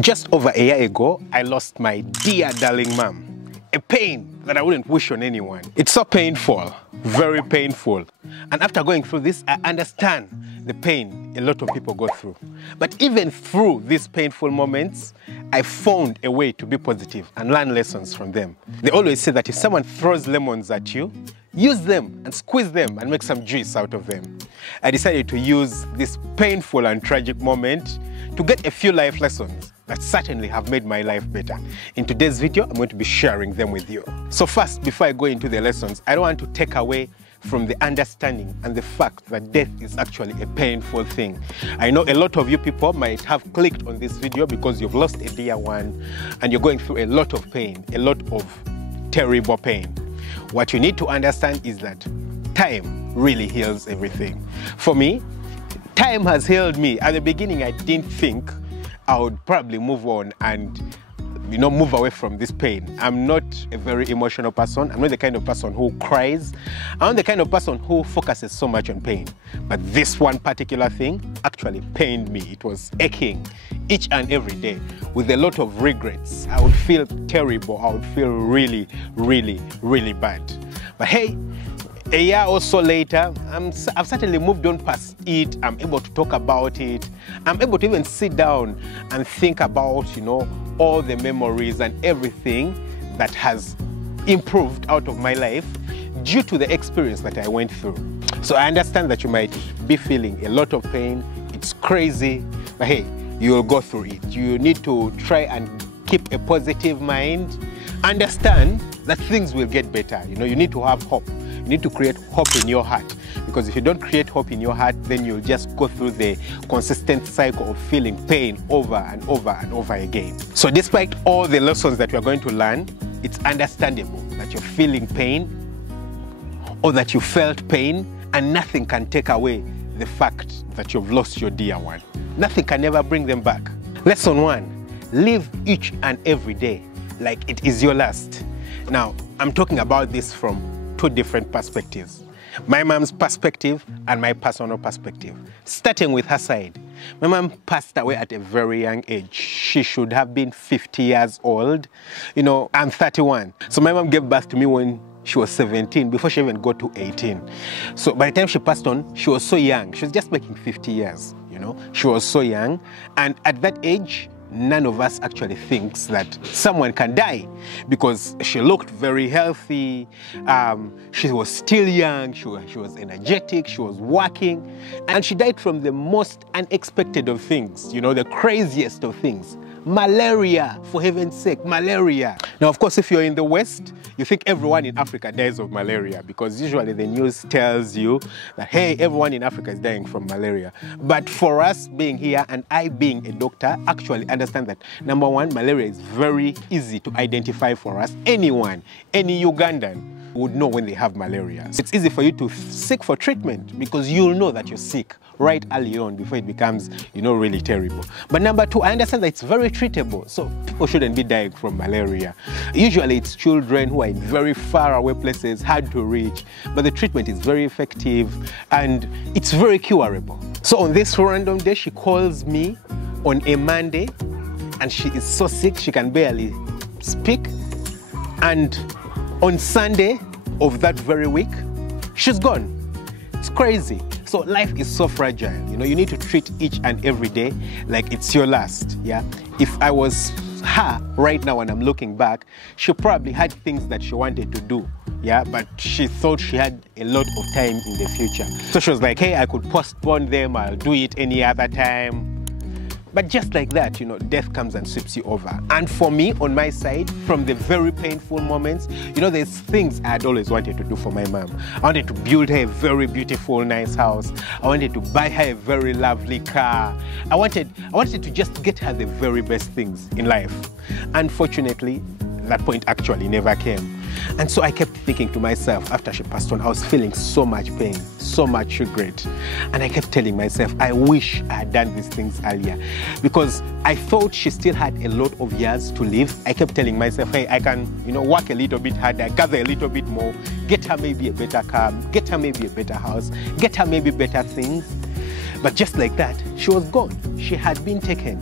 Just over a year ago, I lost my dear darling mom. A pain that I wouldn't wish on anyone. It's so painful, very painful. And after going through this, I understand the pain a lot of people go through. But even through these painful moments, I found a way to be positive and learn lessons from them. They always say that if someone throws lemons at you, use them and squeeze them and make some juice out of them. I decided to use this painful and tragic moment to get a few life lessons that certainly have made my life better. In today's video, I'm going to be sharing them with you. So first, before I go into the lessons, I don't want to take away from the understanding and the fact that death is actually a painful thing. I know a lot of you people might have clicked on this video because you've lost a dear one and you're going through a lot of pain, a lot of terrible pain. What you need to understand is that time really heals everything. For me, time has healed me. At the beginning, I didn't think I would probably move on and move away from this pain. I'm not a very emotional person. I'm not the kind of person who cries. I'm the kind of person who focuses so much on pain. But this one particular thing actually pained me. It was aching each and every day with a lot of regrets. I would feel terrible. I would feel really, really, really bad. But hey, a year or so later, I've certainly moved on past it. I'm able to talk about it. I'm able to even sit down and think about, all the memories and everything that has improved out of my life due to the experience that I went through. So I understand that you might be feeling a lot of pain. It's crazy, but hey, you'll go through it. You need to try and keep a positive mind. Understand that things will get better. You need to have hope. You need to create hope in your heart, because if you don't create hope in your heart, then you'll just go through the consistent cycle of feeling pain over and over and over again. So despite all the lessons that we're going to learn, it's understandable that you're feeling pain or that you felt pain, and nothing can take away the fact that you've lost your dear one. Nothing can ever bring them back. Lesson 1, live each and every day like it is your last. Now, I'm talking about this from two different perspectives. My mom's perspective and my personal perspective. Starting with her side. My mom passed away at a very young age. She should have been 50 years old. I'm 31. So my mom gave birth to me when she was 17, before she even got to 18. So by the time she passed on, she was so young. She was just making 50 years, She was so young. And at that age, none of us actually thinks that someone can die, because she looked very healthy. She was still young. She was energetic. She was working. And she died from the most unexpected of things, the craziest of things. Malaria, for heaven's sake, malaria. Now, of course, if you're in the West, you think everyone in Africa dies of malaria, because usually the news tells you that, hey, everyone in Africa is dying from malaria. But for us being here, and I being a doctor, actually understand that, number one, malaria is very easy to identify for us. Anyone, any Ugandan would know when they have malaria. It's easy for you to seek for treatment, because you'll know that you're sick right early on before it becomes, really terrible. But number two, I understand that it's very treatable, so people shouldn't be dying from malaria. Usually it's children who are in very far away places, hard to reach, but the treatment is very effective and it's very curable. So on this random day, she calls me on a Monday and she is so sick she can barely speak. And on Sunday of that very week, she's gone. It's crazy. So life is so fragile, you need to treat each and every day like it's your last, yeah? If I was her right now and I'm looking back, she probably had things that she wanted to do, yeah? But she thought she had a lot of time in the future. So she was like, hey, I could postpone them, I'll do it any other time. But just like that, death comes and sweeps you over. And for me, on my side, from the very painful moments, there's things I had always wanted to do for my mom. I wanted to build her a very beautiful, nice house. I wanted to buy her a very lovely car. I wanted to just get her the very best things in life. Unfortunately, that point actually never came. And so I kept thinking to myself, after she passed on, I was feeling so much pain, so much regret. And I kept telling myself, I wish I had done these things earlier, because I thought she still had a lot of years to live. I kept telling myself, hey, I can, work a little bit harder, gather a little bit more, get her maybe a better car, get her maybe a better house, get her maybe better things. But just like that, she was gone. She had been taken.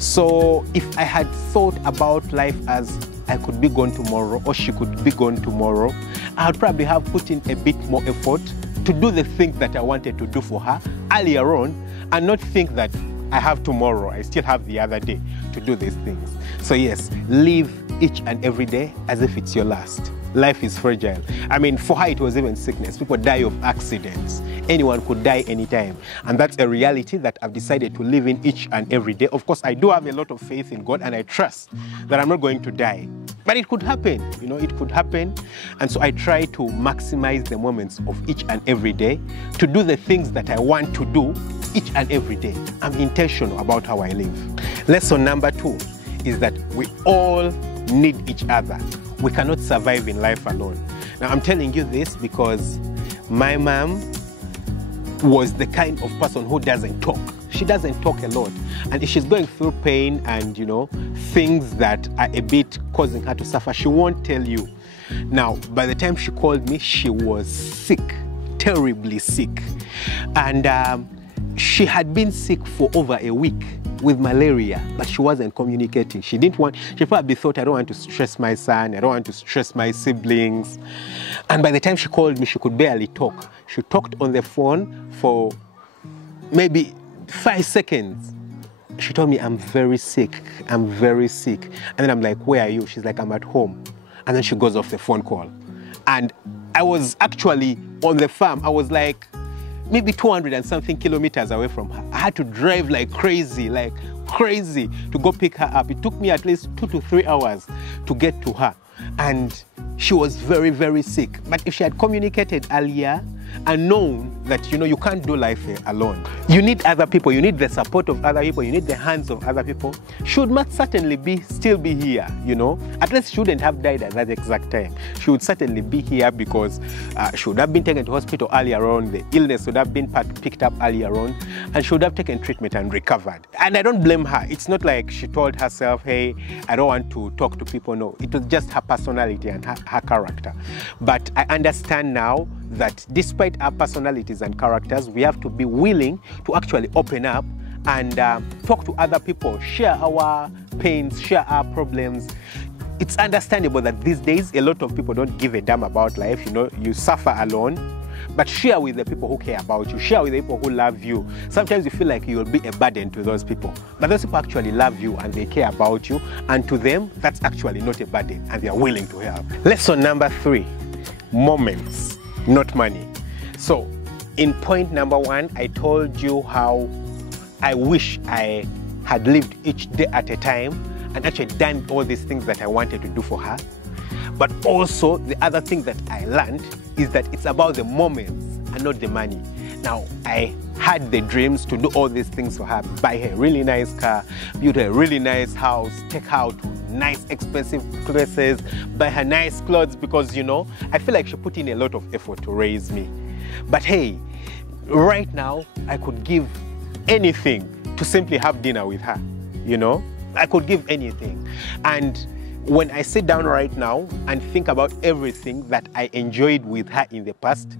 So if I had thought about life as I could be gone tomorrow or she could be gone tomorrow, I would probably have put in a bit more effort to do the things that I wanted to do for her earlier on and not think that I have tomorrow, I still have the other day to do these things. So yes, live each and every day as if it's your last. Life is fragile. I mean, for her it was even sickness. People die of accidents. Anyone could die anytime. And that's a reality that I've decided to live in each and every day. Of course, I do have a lot of faith in God and I trust that I'm not going to die. But it could happen, you know, it could happen. And so I try to maximize the moments of each and every day to do the things that I want to do each and every day. I'm intentional about how I live. Lesson number 2 is that we all need each other. We cannot survive in life alone. Now, I'm telling you this because my mom was the kind of person who doesn't talk. She doesn't talk a lot. And if she's going through pain and, you know, things that are a bit causing her to suffer, she won't tell you. Now, by the time she called me, she was sick, terribly sick. And she had been sick for over a week with malaria, but she wasn't communicating. She probably thought, I don't want to stress my son, I don't want to stress my siblings. And by the time she called me, she could barely talk. She talked on the phone for maybe 5 seconds. She told me, I'm very sick, I'm very sick. And then I'm like, where are you? She's like, I'm at home. And then she goes off the phone call. And I was actually on the farm. I was like, maybe 200 and something kilometers away from her. I had to drive like crazy to go pick her up. It took me at least 2 to 3 hours to get to her. And she was very, very sick. But if she had communicated earlier and known that, you know, you can't do life alone. You need other people, you need the support of other people, you need the hands of other people. She would most certainly still be here, you know. At least she wouldn't have died at that exact time. She would certainly be here because she would have been taken to hospital earlier on, the illness would have been picked up earlier on, and she would have taken treatment and recovered. And I don't blame her. It's not like she told herself, hey, I don't want to talk to people. No, it was just her personality and her character. But I understand now that despite our personalities and characters, we have to be willing to actually open up and talk to other people, share our pains, share our problems. It's understandable that these days, a lot of people don't give a damn about life. You know, you suffer alone, but share with the people who care about you, share with the people who love you. Sometimes you feel like you'll be a burden to those people, but those people actually love you and they care about you, and to them, that's actually not a burden, and they are willing to help. Lesson number 3, moments, not money. So in point number 1, I told you how I wish I had lived each day at a time and actually done all these things that I wanted to do for her. But also the other thing that I learned is that it's about the moments and not the money. Now, I had the dreams to do all these things for her, buy her a really nice car, build her a really nice house, take her out to nice expensive places, buy her nice clothes, because, you know, I feel like she put in a lot of effort to raise me. But hey, right now, I could give anything to simply have dinner with her, you know? I could give anything. And when I sit down right now and think about everything that I enjoyed with her in the past,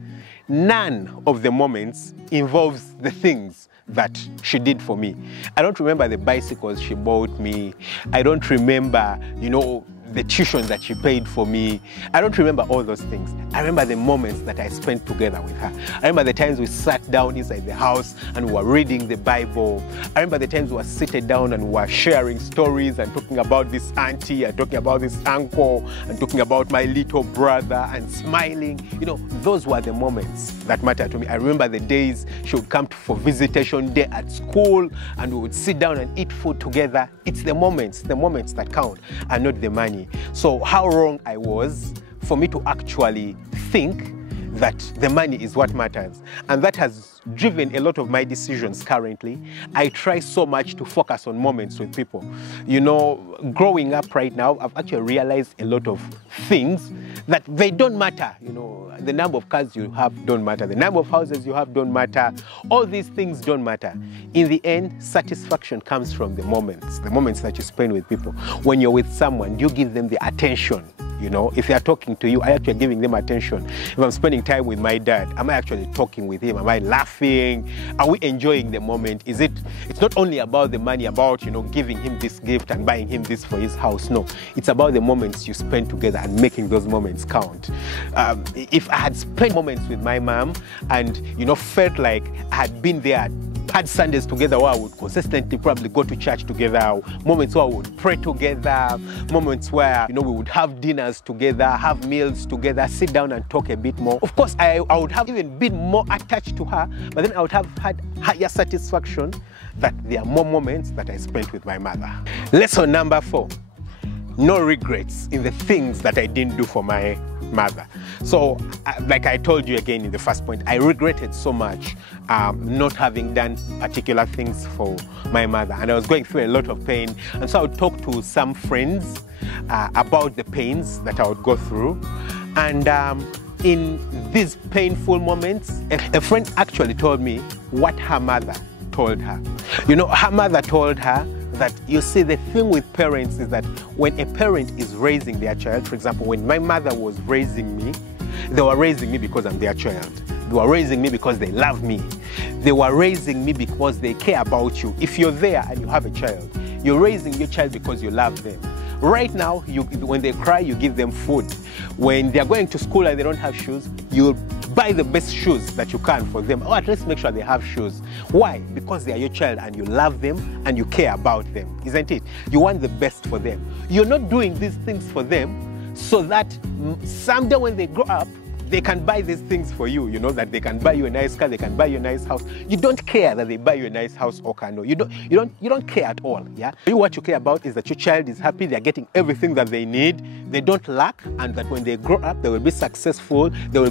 none of the moments involves the things that she did for me. I don't remember the bicycles she bought me. I don't remember, you know, the tuition that she paid for me. I don't remember all those things. I remember the moments that I spent together with her. I remember the times we sat down inside the house and we were reading the Bible. I remember the times we were seated down and we were sharing stories and talking about this auntie and talking about this uncle and talking about my little brother and smiling. You know, those were the moments that mattered to me. I remember the days she would come for visitation day at school and we would sit down and eat food together. It's the moments that count and not the money. So how wrong I was for me to actually think that the money is what matters. And that has driven a lot of my decisions currently. I try so much to focus on moments with people. You know, growing up right now, I've actually realized a lot of things that they don't matter. You know, the number of cars you have don't matter. The number of houses you have don't matter. All these things don't matter. In the end, satisfaction comes from the moments that you spend with people. When you're with someone, you give them the attention You know, if they are talking to you, are you actually giving them attention? If I'm spending time with my dad, am I actually talking with him? Am I laughing? Are we enjoying the moment? It's not only about the money, about, you know, giving him this gift and buying him this for his house. No, it's about the moments you spend together and making those moments count. If I had spent moments with my mom and, you know, felt like I had been there, had Sundays together where I would consistently probably go to church together, moments where I would pray together, moments where, you know, we would have dinners together, have meals together, sit down and talk a bit more. Of course, I would have even been more attached to her, but then I would have had higher satisfaction that there are more moments that I spent with my mother. Lesson number 4, no regrets in the things that I didn't do for my mother. So, like I told you again in the first point, I regretted so much not having done particular things for my mother, and I was going through a lot of pain. And so I would talk to some friends about the pains that I would go through. And in these painful moments, a friend actually told me what her mother told her. You know, her mother told her that, you see, the thing with parents is that when a parent is raising their child, for example, when my mother was raising me, they were raising me because I'm their child. They were raising me because they love me. They were raising me because they care about you. If you're there and you have a child, you're raising your child because you love them. Right now, when they cry, you give them food. When they're going to school and they don't have shoes, you buy the best shoes that you can for them, or at least make sure they have shoes. Why? Because they are your child and you love them and you care about them, isn't it? You want the best for them. You're not doing these things for them so that someday when they grow up, they can buy these things for you, you know, that they can buy you a nice car, they can buy you a nice house. You don't care that they buy you a nice house or car. No, you don't care at all, yeah? What you care about is that your child is happy, they're getting everything that they need, they don't lack, and that when they grow up, they will be successful, they will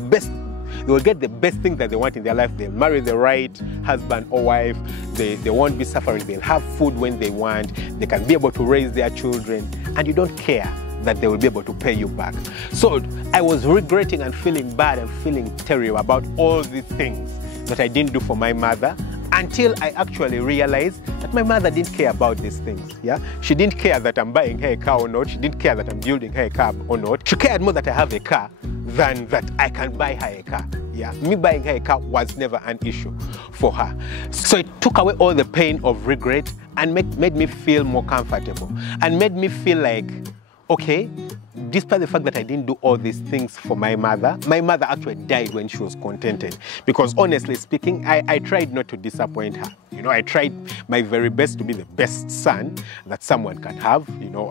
get the best thing that they want in their life. They'll marry the right husband or wife, they won't be suffering, they'll have food when they want, they can be able to raise their children, and you don't care that they will be able to pay you back. So I was regretting and feeling bad and feeling terrible about all these things that I didn't do for my mother, until I actually realized that my mother didn't care about these things. Yeah, she didn't care that I'm buying her a car or not. She didn't care that I'm building her a car or not. She cared more that I have a car than that I can buy her a car. Yeah, me buying her a car was never an issue for her. So it took away all the pain of regret and made me feel more comfortable and made me feel like, okay, despite the fact that I didn't do all these things for my mother actually died when she was contented. Because honestly speaking, I tried not to disappoint her. You know, I tried my very best to be the best son that someone can have, you know,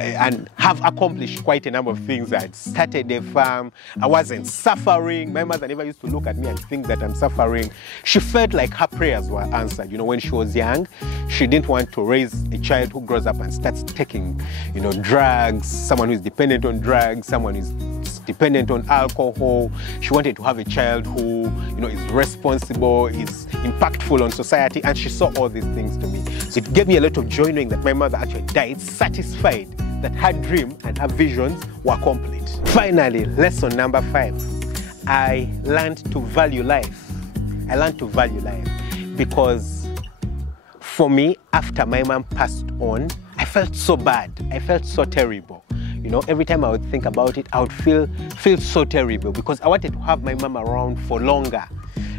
and have accomplished quite a number of things. I started a farm. I wasn't suffering. My mother never used to look at me and think that I'm suffering. She felt like her prayers were answered. You know, when she was young, she didn't want to raise a child who grows up and starts taking, you know, drugs, someone who is dependent on drugs, someone who is dependent on alcohol. She wanted to have a child who, you know, is responsible, is impactful on society, and she saw all these things to me. So it gave me a lot of joy knowing that my mother actually died satisfied that her dream and her visions were complete. Finally, lesson number 5, I learned to value life. I learned to value life because for me, after my mom passed on, I felt so bad. I felt so terrible. You know, every time I would think about it, I would feel so terrible because I wanted to have my mom around for longer.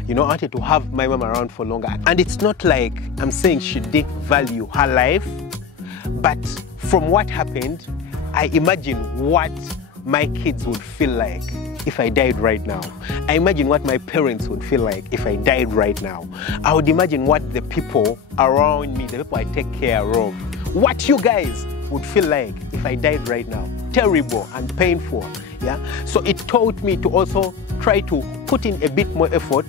You know, I wanted to have my mom around for longer. And it's not like I'm saying she didn't value her life, but from what happened, I imagine what my kids would feel like if I died right now. I imagine what my parents would feel like if I died right now. I would imagine what the people around me, the people I take care of, what you guys would feel like if I died right now. Terrible and painful, yeah? So it taught me to also try to put in a bit more effort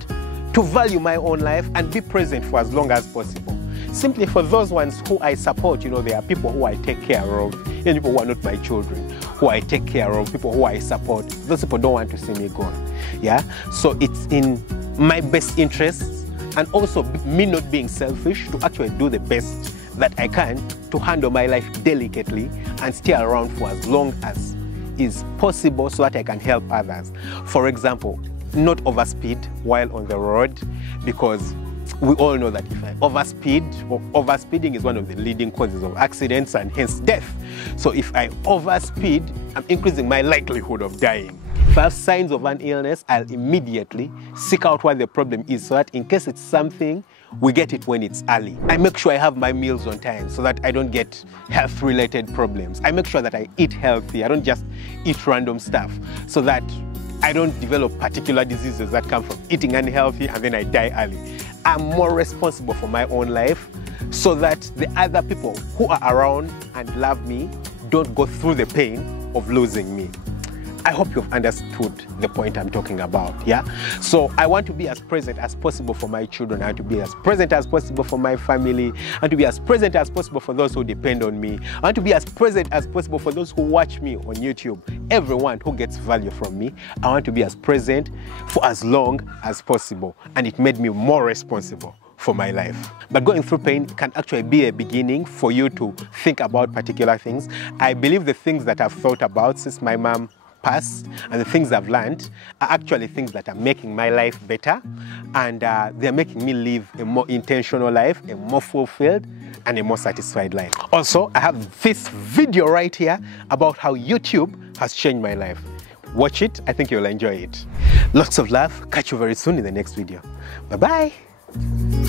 to value my own life and be present for as long as possible. Simply for those ones who I support, you know, there are people who I take care of, and people who are not my children, who I take care of, people who I support. Those people don't want to see me gone, yeah? So it's in my best interests, and also me not being selfish, to actually do the best that I can to handle my life delicately and stay around for as long as is possible so that I can help others. For example, not overspeed while on the road, because we all know that if I overspeeding is one of the leading causes of accidents and hence death. So if I overspeed, I'm increasing my likelihood of dying. If I have signs of an illness, I'll immediately seek out what the problem is so that in case it's something, we get it when it's early. I make sure I have my meals on time so that I don't get health-related problems. I make sure that I eat healthy. I don't just eat random stuff so that I don't develop particular diseases that come from eating unhealthy and then I die early. I'm more responsible for my own life so that the other people who are around and love me don't go through the pain of losing me. I hope you've understood the point I'm talking about, yeah? So I want to be as present as possible for my children. I want to be as present as possible for my family. I want to be as present as possible for those who depend on me. I want to be as present as possible for those who watch me on YouTube. Everyone who gets value from me, I want to be as present for as long as possible. And it made me more responsible for my life. But going through pain can actually be a beginning for you to think about particular things. I believe the things that I've thought about since my mom passed and the things I've learned are actually things that are making my life better, and they're making me live a more intentional life, a more fulfilled and a more satisfied life. Also, I have this video right here about how YouTube has changed my life. Watch it, I think you'll enjoy it. Lots of love, catch you very soon in the next video. Bye-bye.